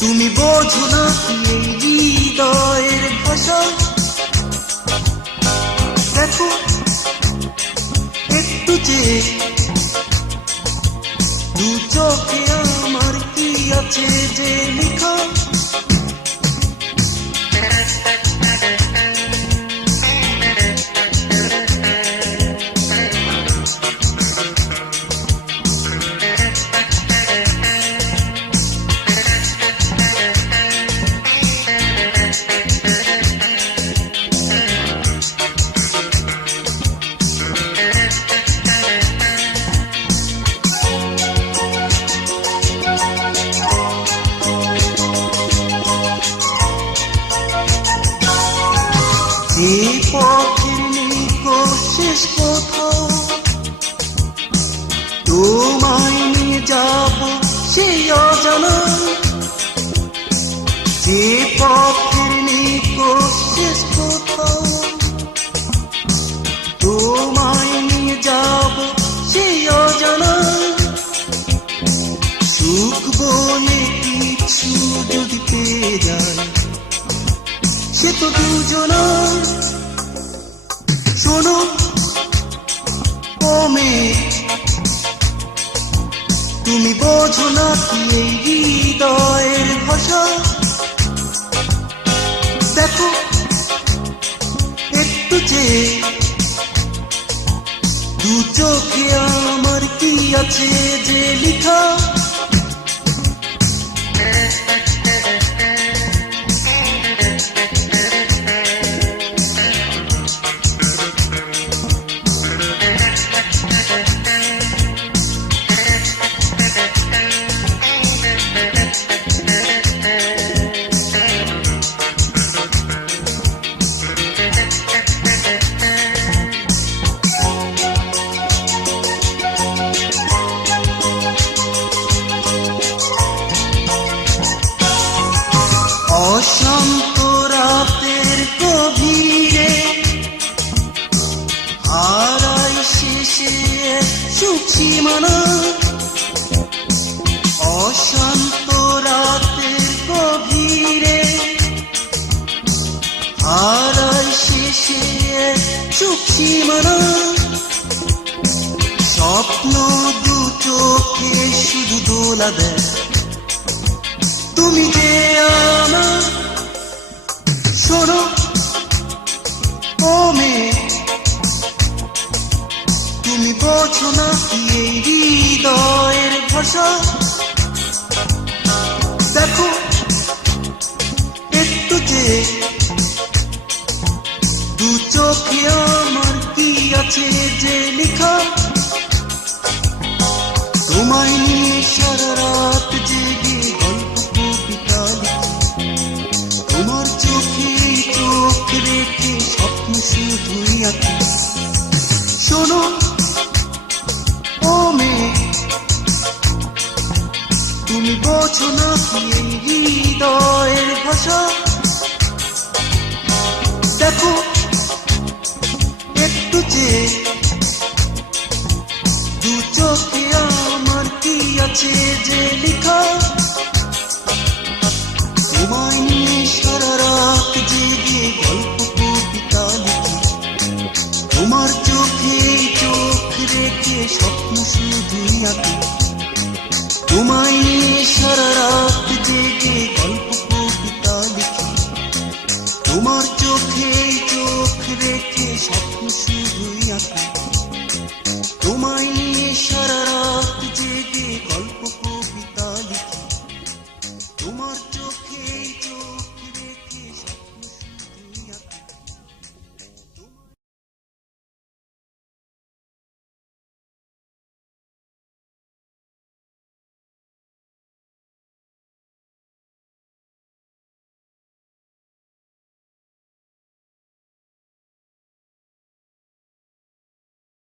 তুমি বোঝো না এই হৃদয়ের ভাষা। দেখো একটু যে দু চোখে আমার কি আছে যে লেখা। এই পথের নিকট শেষ কোথাও তোমায় নিয়ে যাব সেই অজানা। যে পথের নিকট শেষ কোথাও তোমায় নিয়ে যাব সেই অজানা। সুখ বলে কিছু যদি পেয়ে যায় সে তো দুজনা। শোনো ও মেয়ে, তুমি বোঝো না কি এই হৃদয়ের ভাষা। দেখো একটু যে দু চোখে আমার কি আছে যে লেখা। অশান্ত রাতের গভীরে হারাই শেষে সুখী মানা। অশান্ত রাতের গভীরে হারাই শেষে সুখী মানা। স্বপ্ন দু চোখে শুধু দোলা দেয় তুমি যে আমার। শোনো ও মেয়ে, তুমি বোঝো না কি এই হৃদয়ের ভাষা। দেখো একটু যে দু চোখে আমার কি আছে যে লেখা। তোমায় নিয়ে সারা রাত জেগে গল্প কবিতা লিখি। তোমার চোখে চোখ রেখে স্বপ্ন শুধুই আঁকি। শোনো ও মেয়ে, তুমি বোঝো না কি এই হৃদয়ের ভাষা। দেখো একটু যে দু চোখে আমার কি আছে যে লেখা। তোমায় নিয়ে সারা রাত জেগে গল্প কবিতা লিখি। তোমার চোখে চোখ রেখে স্বপ্ন শুধুই আঁকি।